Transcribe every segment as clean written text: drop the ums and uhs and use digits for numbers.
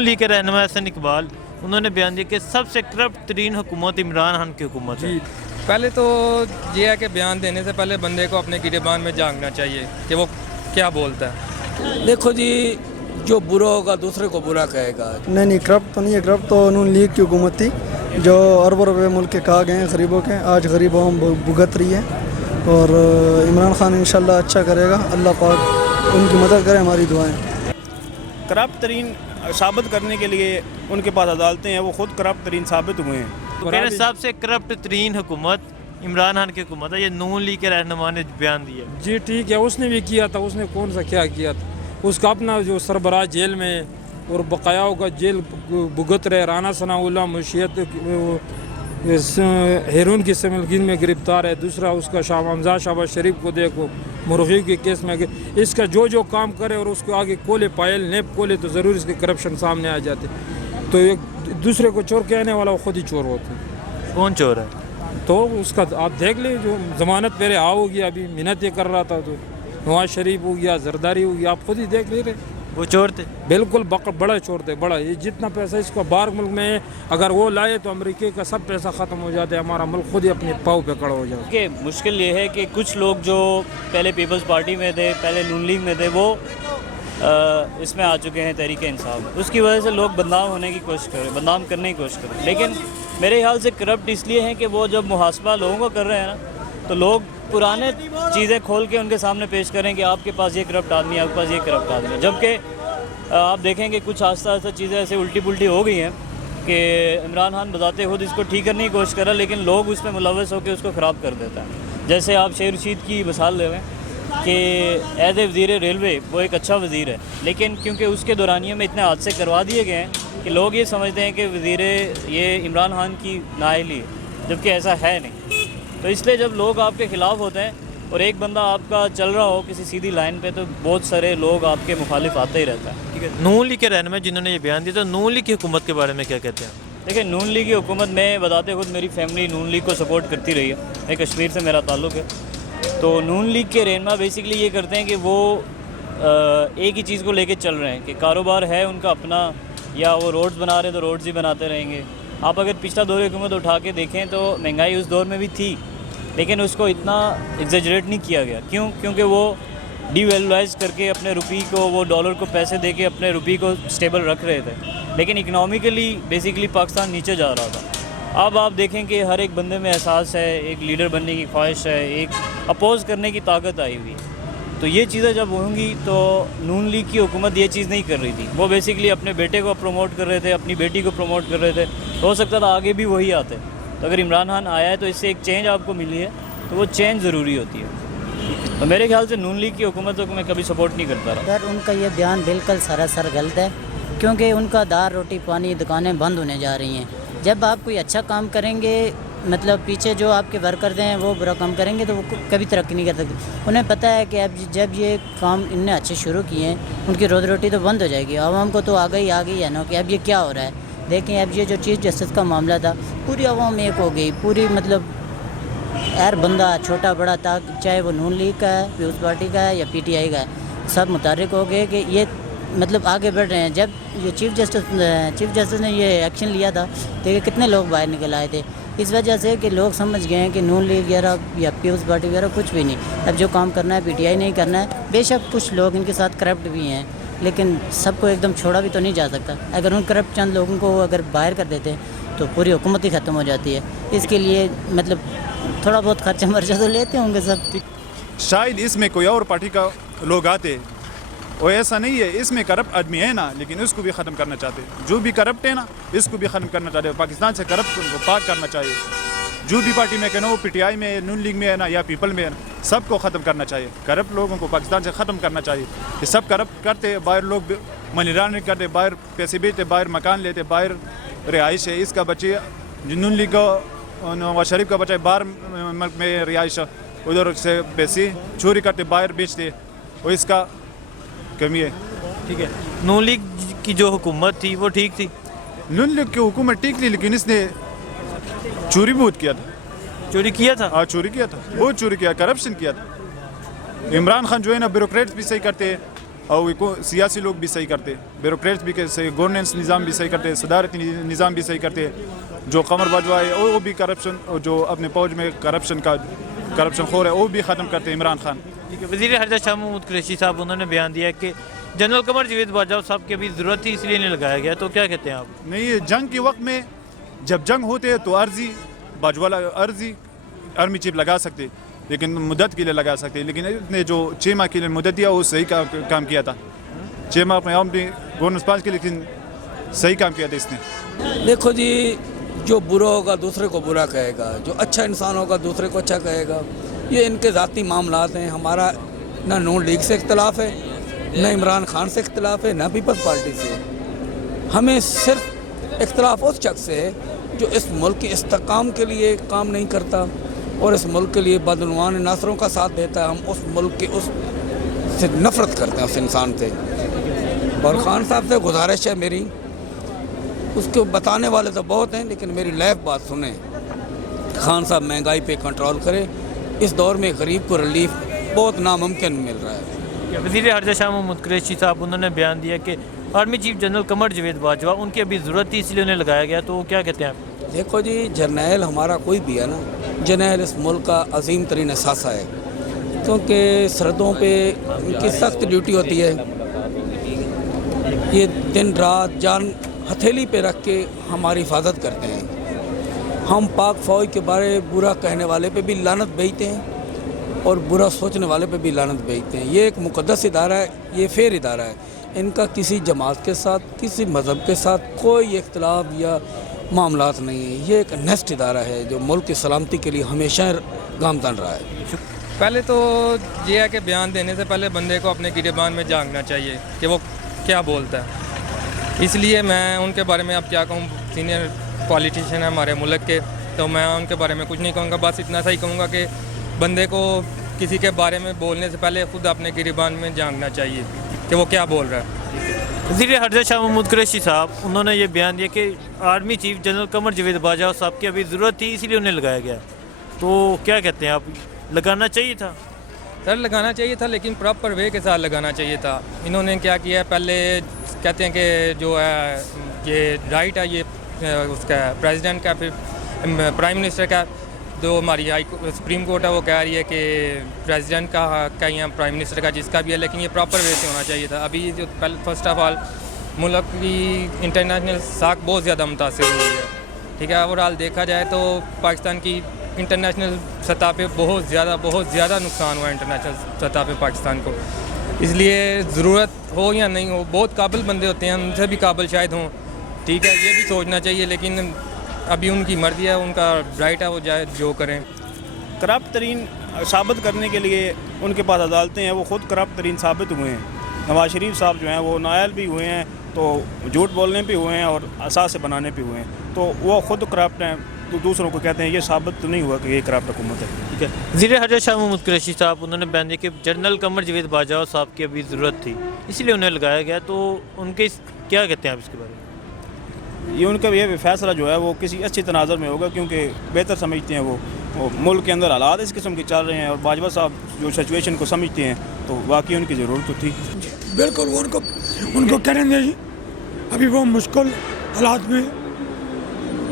نون league کے رہنما حسن اقبال انہوں نے بیان دیا کہ سب سے کرپٹ ترین حکومت عمران خان کی حکومت ہے. پہلے تو یہ ہے کہ بیان دینے سے پہلے بندے کو اپنے گریبان میں جھانکنا چاہیے کہ وہ کیا بولتا ہے. دیکھو جی جو برا ہوگا دوسرے کو برا کہے گا. نہیں کرپٹ تو نہیں ہے، کرپٹ تو نون لیگ کی حکومت تھی جو اربوں روپے ملک کے کھا گئے ہیں غریبوں کے، آج غریبوں بھگت رہی ہے. اور عمران خان انشاءاللہ اچھا کرے گا، اللہ پاک ان کی مدد کرے، ہماری دعائیں. کرپٹ ترین ثابت کرنے کے لیے ان کے پاس عدالتیں ہیں، وہ خود کرپٹ ترین ثابت ہوئے ہیں. سب سے کرپٹ ترین حکومت عمران خان کی حکومت ہے، یہ نون لیگ کے رہنما نے بیان دیا. جی ٹھیک ہے، اس نے بھی کیا تھا، اس نے کون سا کیا کیا تھا. اس کا اپنا جو سربراہ جیل میں اور بقایاؤں کا جیل بھگت رہے. رانا ثناء اللہ منشیت ہیرون کی سمگین میں گرفتار ہے. دوسرا اس کا شاہ حمزہ شہباز شریف کو دیکھو مرغی کے کیس میں. اس کا جو کام کرے اور اس کو آگے کولے پائل نیب کولے تو ضرور اس کے کرپشن سامنے آ جاتے. تو ایک دوسرے کو چور کہنے والا وہ خود ہی چور ہوتے ہیں. کون چور ہے؟ تو اس کا آپ دیکھ لیں، جو ضمانت پہلے ہو گیا، ابھی منت یہ کر رہا تھا، تو نواز شریف ہو گیا، زرداری ہو گیا، آپ خود ہی دیکھ لے رہے. وہ چور تھے، بالکل بڑا چور تھے. بڑا یہ جتنا پیسہ اس کا باہر ملک میں ہے، اگر وہ لائے تو امریکہ کا سب پیسہ ختم ہو جاتا ہے، ہمارا ملک خود ہی اپنے پاؤں پہ کھڑا ہو جاتا ہے. کہ مشکل یہ ہے کہ کچھ لوگ جو پہلے پیپلز پارٹی میں تھے، پہلے نون لیگ میں تھے، وہ اس میں آ چکے ہیں تحریک انصاف. اس کی وجہ سے لوگ بدنام ہونے کی کوشش کریں، بدنام کرنے کی کوشش کریں. لیکن میرے خیال سے کرپٹ اس لیے ہیں کہ وہ جب محاسبہ لوگوں کو کر رہے ہیں نا، تو لوگ پرانے چیزیں کھول کے ان کے سامنے پیش کریں کہ آپ کے پاس یہ کرپٹ آدمی ہے، آپ کے پاس یہ کرپٹ آدمی ہے. جبکہ آپ دیکھیں کہ کچھ آہستہ چیزیں ایسے الٹی پلٹی ہو گئی ہیں کہ عمران خان بذات خود اس کو ٹھیک کرنے کی کوشش کر رہا ہے، لیکن لوگ اس میں ملوث ہو کے اس کو خراب کر دیتا ہے. جیسے آپ شیر رشید کی مثال لے لیں کہ ایز اے وزیر ریلوے وہ ایک اچھا وزیر ہے، لیکن کیونکہ اس کے دورانیے میں اتنے حادثے کروا دیے گئے ہیں کہ لوگ یہ سمجھتے ہیں کہ وزیر یہ عمران خان کی نااہلی ہے، جبکہ ایسا ہے نہیں. تو اس لیے جب لوگ آپ کے خلاف ہوتے ہیں اور ایک بندہ آپ کا چل رہا ہو کسی سیدھی لائن پہ، تو بہت سارے لوگ آپ کے مخالف آتے ہی رہتا ہے. ٹھیک ہے، نون لیگ کے رہنما جنہوں نے یہ بیان دیا، تو نون لیگ کی حکومت کے بارے میں کیا کہتے ہیں؟ دیکھیں، نون لیگ کی حکومت میں بتاتے خود میری فیملی نون لیگ کو سپورٹ کرتی رہی ہے. کشمیر سے میرا تعلق ہے. تو نون لیگ کے رہنما بیسکلی یہ کرتے ہیں کہ وہ ایک ہی چیز کو لے کے چل رہے ہیں کہ کاروبار ہے ان کا اپنا، یا وہ روڈز بنا رہے ہیں تو روڈز ہی بناتے رہیں گے. آپ اگر پچھلا دور حکومت اٹھا کے دیکھیں تو مہنگائی اس دور میں بھی تھی، لیکن اس کو اتنا ایگزیجریٹ نہیں کیا گیا. کیونکہ وہ ڈی ویلیوائز کر کے اپنے روپی کو، وہ ڈالر کو پیسے دے کے اپنے روپی کو سٹیبل رکھ رہے تھے، لیکن اکنامکلی بیسکلی پاکستان نیچے جا رہا تھا. اب آپ دیکھیں کہ ہر ایک بندے میں احساس ہے، ایک لیڈر بننے کی خواہش ہے، ایک اپوز کرنے کی طاقت آئی ہوئی. تو یہ چیزیں جب ہوں گی تو نون لیگ کی حکومت یہ چیز نہیں کر رہی تھی. وہ بیسکلی اپنے بیٹے کو پروموٹ کر رہے تھے، اپنی بیٹی کو پروموٹ کر رہے تھے. ہو سکتا تھا آگے بھی وہی آتے. تو اگر عمران خان آیا ہے تو اس سے ایک چینج آپ کو ملی ہے، تو وہ چینج ضروری ہوتی ہے. تو میرے خیال سے نون لیگ کی حکومتوں کو میں کبھی سپورٹ نہیں کرتا رہا. سر ان کا یہ بیان بالکل سراسر غلط ہے، کیونکہ ان کا دار روٹی پانی دکانیں بند ہونے جا رہی ہیں. جب آپ کوئی اچھا کام کریں گے، مطلب پیچھے جو آپ کے ورکرز ہیں وہ برا کام کریں گے تو وہ کبھی ترقی نہیں کر سکتے. انہیں پتہ ہے کہ اب جب یہ کام ان نے اچھے شروع کیے ہیں، ان کی روزی روٹی تو بند ہو جائے گی. عوام کو تو آ گئی ہے نا کہ اب یہ کیا ہو رہا ہے. دیکھیں اب یہ جو چیف جسٹس کا معاملہ تھا، پوری عوام ایک ہو گئی. پوری مطلب ہر بندہ چھوٹا بڑا تھا، چاہے وہ نون لیگ کا ہے، پیپلز پارٹی کا ہے یا پی ٹی آئی کا ہے، سب متحرک ہو گئے کہ یہ مطلب آگے بڑھ رہے ہیں. جب یہ چیف جسٹس نے یہ ایکشن لیا تھا، دیکھیں کتنے لوگ باہر نکل آئے تھے. اس وجہ سے کہ لوگ سمجھ گئے ہیں کہ نون لیگ وغیرہ یا پیپلز پارٹی وغیرہ کچھ بھی نہیں. اب جو کام کرنا ہے پی ٹی آئی نہیں کرنا ہے. بے شک کچھ لوگ ان کے ساتھ کرپٹ بھی ہیں، لیکن سب کو ایک دم چھوڑا بھی تو نہیں جا سکتا. اگر ان کرپٹ چند لوگوں کو اگر باہر کر دیتے تو پوری حکومت ہی ختم ہو جاتی ہے. اس کے لیے مطلب تھوڑا بہت خرچہ مرچہ تو لیتے ہوں گے سب. شاید اس میں کوئی اور پارٹی کا لوگ آتے، اور ایسا نہیں ہے. اس میں کرپٹ آدمی ہے نا، لیکن اس کو بھی ختم کرنا چاہتے. جو بھی کرپٹ ہے نا، اس کو بھی ختم کرنا چاہتے. پاکستان سے کرپٹ کو پاک کرنا چاہیے. جو بھی پارٹی میں کہنا ہو، پی ٹی آئی میں، نون لیگ میں ہے نا، یا پیپل میں ہے نا، سب کو ختم کرنا چاہیے. کرپٹ لوگوں کو پاکستان سے ختم کرنا چاہیے. یہ سب کرپٹ کرتے، باہر لوگ منی لانڈرنگ کرتے، باہر پیسے بیچتے، باہر مکان لیتے، باہر رہائش ہے. اس کا بچے نون لیگ کا، نواز شریف کا بچہ باہر ملک میں رہائش، ادھر سے پیسے چوری کرتے، باہر بیچتے، اور اس کا کمی ہے. ٹھیک ہے، نون لیگ کی جو حکومت تھی وہ ٹھیک تھی. نون لیگ کی حکومت ٹھیک تھی، لیکن اس نے چوری بہت کیا تھا. چوری کیا تھا؟ ہاں چوری کیا تھا، بہت چوری کیا، کرپشن کیا تھا. عمران خان جو ہے نا بیوروکریٹس بھی صحیح کرتے، और सियासी लोग भी सही करते, ब्यूरोक्रेट्स भी सही, गवर्नेंस निज़ाम भी सही करते, सदारती निज़ाम भी सही करते। जो कमर बाजवा है वो भी करप्शन, और जो अपने फौज में करप्शन खोर है वो भी ख़त्म करते इमरान खान। ठीक है, वज़ीर ख़ारजा शाह महमूद कुरैशी साहब उन्होंने बयान दिया कि जनरल कमर जावेद बाजवा साहब की अभी ज़रूरत थी इसलिए नहीं लगाया गया, तो क्या कहते हैं आप? नहीं, ये जंग के वक्त में जब जंग होते हैं तो अर्जी आर्मी चीफ लगा सकते, लेकिन मुद्दत के लिए लगा सकते, लेकिन इसने जो 6 माह के लिए मुद्दत दिया वो सही काम किया था। 6 माह में हम भी गवर्नेंस पास के, लेकिन सही काम किया था इसने। देखो जी, जो बुरा होगा दूसरे को बुरा कहेगा, जो अच्छा इंसान होगा दूसरे को अच्छा कहेगा। ये इनके ज़ाती मामलात हैं। हमारा ना नून लीग से इख्तलाफ है, ना इमरान खान से इख्तलाफ है, ना पीपल्स पार्टी से। हमें सिर्फ इख्तलाफ उस शख्स से है जो इस मुल्क की इस्तेकाम के लिए काम नहीं करता और इस मुल्क के लिए बदनवान नासरों का साथ देता है। हम उस मुल्क की उस से नफ़रत करते हैं, उस इंसान से। और खान साहब से गुजारिश है मेरी, उसको बताने वाले तो बहुत हैं, लेकिन मेरी लाइव बात सुने। खान साहब महंगाई पे कंट्रोल करें। इस दौर में गरीब को रिलीफ बहुत नामुमकिन मिल रहा है। वज़ीर ख़ारजा शाह महमूद कुरैशी साहब उन्होंने बयान दिया कि army chief general Qamar Javed Bajwa उनकी अभी ज़रूरत थी इसलिए उन्हें लगाया गया, तो क्या कहते हैं आप? देखो जी, जर्नैल हमारा कोई भी है ना, जर्नैल इस मुल्क का अजीम तरीन असासा है, क्योंकि सरहदों पे उनकी सख्त ड्यूटी होती है। ये दिन रात जान हथेली पे रख के हमारी हिफाजत करते हैं। हम पाक फ़ौज के बारे बुरा कहने वाले पे भी लानत भेजते हैं और बुरा सोचने वाले पे भी लानत भेजते हैं। ये एक मुक़द्दस इदारा है, ये फेर इदारा है। इनका किसी जमात के साथ, किसी मज़हब के साथ कोई इख्तलाफ या मामलात नहीं है। ये एक नेस्ट इदारा है जो मुल्क की सलामती के लिए हमेशा गामतान रहा है। पहले तो ये है कि बयान देने से पहले बंदे को अपने गिरेबान में झांकना चाहिए कि वो क्या बोलता है। इसलिए मैं उनके बारे में अब क्या कहूँ, सीनियर पॉलिटिशियन है हमारे मुल्क के, तो मैं उनके बारे में कुछ नहीं कहूँगा। बस इतना सा ही कहूँगा कि बंदे को किसी के बारे में बोलने से पहले खुद अपने गिरेबान में झांकना चाहिए कि वो क्या बोल रहा है। वज़ीर ख़ारजा शाह महमूद कुरैशी साहब उन्होंने ये बयान दिया कि army chief general Qamar Javed Bajwa साहब की अभी ज़रूरत थी इसलिए उन्हें लगाया गया, तो क्या कहते हैं आप? लगाना चाहिए था सर, लगाना चाहिए था, लेकिन प्रॉपर वे के साथ लगाना चाहिए था। इन्होंने क्या किया, पहले कहते हैं कि जो है ये राइट है, ये उसका प्रेसिडेंट का, फिर प्राइम मिनिस्टर का, जो हमारी सुप्रीम कोर्ट है वो कह रही है कि प्रेसिडेंट का या प्राइम मिनिस्टर का, जिसका भी है, लेकिन ये प्रॉपर वे से होना चाहिए था। अभी जो पहले फर्स्ट ऑफ ऑल मुल्क की इंटरनेशनल साख बहुत ज़्यादा मुतासिर हुई है, ठीक है। ओवरऑल देखा जाए तो पाकिस्तान की इंटरनेशनल सतह पे बहुत ज़्यादा नुकसान हुआ है इंटरनेशनल सतह पे पाकिस्तान को। इसलिए ज़रूरत हो या नहीं हो, बहुत काबिल बंदे होते हैं, उनसे भी काबिल शायद हों, ठीक है, ये भी सोचना चाहिए, लेकिन अभी उनकी मर्ज़ी है, उनका राइट है, वो जाए जो करें। करप्ट तरीन साबित करने के लिए उनके पास अदालतें हैं, वो ख़ुद करप्ट तरीन साबित हुए हैं। नवाज शरीफ साहब जो हैं वो नायल भी हुए हैं, तो झूठ बोलने पे हुए हैं और असासे बनाने पे हुए हैं, तो वो ख़ुद करप्ट हैं, तो दूसरों को कहते हैं। ये साबित तो नहीं हुआ कि ये करप्ट हुकूमत है। ठीक है, वज़ीर ख़ारजा शाह महमूद कुरैशी साहब उन्होंने बयान दिया कि जनरल कमर जावेद बाजवा साहब की अभी ज़रूरत थी इसलिए उन्हें लगाया गया, तो उनके क्या कहते हैं आप इसके बारे में? ये उनका ये फैसला जो है वो किसी अच्छी तनाज़र में होगा, क्योंकि बेहतर समझते हैं वो मुल्क के अंदर हालात इस किस्म के चल रहे हैं, और बाजवा साहब जो सिचुएशन को समझते हैं, तो वाकई उनकी ज़रूरत तो थी। बिल्कुल, वो उनको करेंगे जी। अभी वो मुश्किल हालात में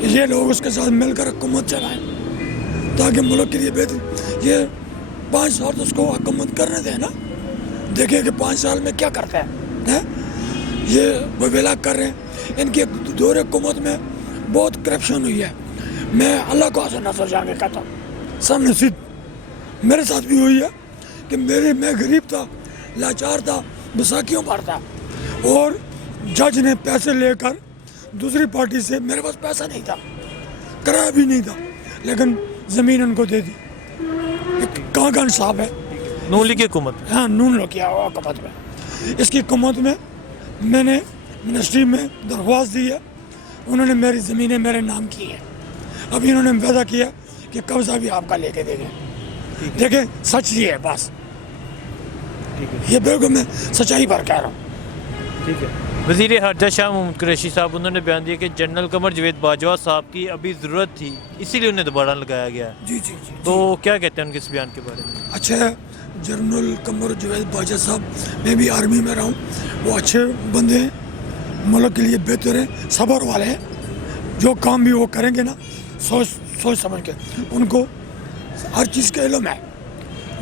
ये लोग उसके साथ मिलकर हुकूमत चलाएं ताकि मुल्क के लिए बेहतर। ये 5 साल तो उसको हुकूमत करने दें ना, देखिए कि 5 साल में क्या करता है। ये ववेला कर रहे हैं। इनके दौरे हुकूमत में बहुत करप्शन हुई है। मैं अल्लाह को आसन नजर जाके कहता हूँ, सब नसीब मेरे साथ भी हुई है कि मैं गरीब था, लाचार था, बसाखियों पर था, और जज ने पैसे लेकर दूसरी पार्टी से, मेरे पास पैसा नहीं था, कराया भी नहीं था, लेकिन ज़मीन उनको दे दी। कहाँ का इंसाफ है? नून लीग की हुकूमत, हाँ, नून लोग किया हुकूमत में। इसकी हुकूमत में मैंने मिनिस्ट्री में दरख्वास्त दी है, उन्होंने मेरी ज़मीनें मेरे नाम की है। अभी इन्होंने वादा किया कि कब्जा भी आपका लेके देंगे। देखें, सच ये है, बस ये बिल्कुल मैं सच्चाई पर कह रहा हूँ। ठीक है, वज़ीर ख़ारजा शाह महमूद कुरैशी साहब उन्होंने बयान दिया कि जनरल कमर जावेद बाजवा साहब की अभी ज़रूरत थी इसीलिए उन्हें दोबारा लगाया गया। जी जी जी, तो क्या कहते हैं उनके इस बयान के बारे में? अच्छा है, जनरल कमर जवेद बाजा साहब, मैं भी आर्मी में रहा हूँ, वो अच्छे बंदे हैं, मुल्क के लिए बेहतर हैं, सब्र वाले हैं, जो काम भी वो करेंगे ना सोच समझ के, उनको हर चीज़ का इल्म है,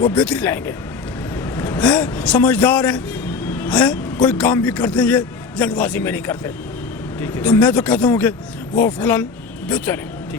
वो बेहतरी लाएंगे, हैं, समझदार हैं, कोई काम भी करते हैं ये जल्दबाजी में नहीं करते। तो मैं तो कहता हूँ कि वो फ़िलहाल बेहतर है।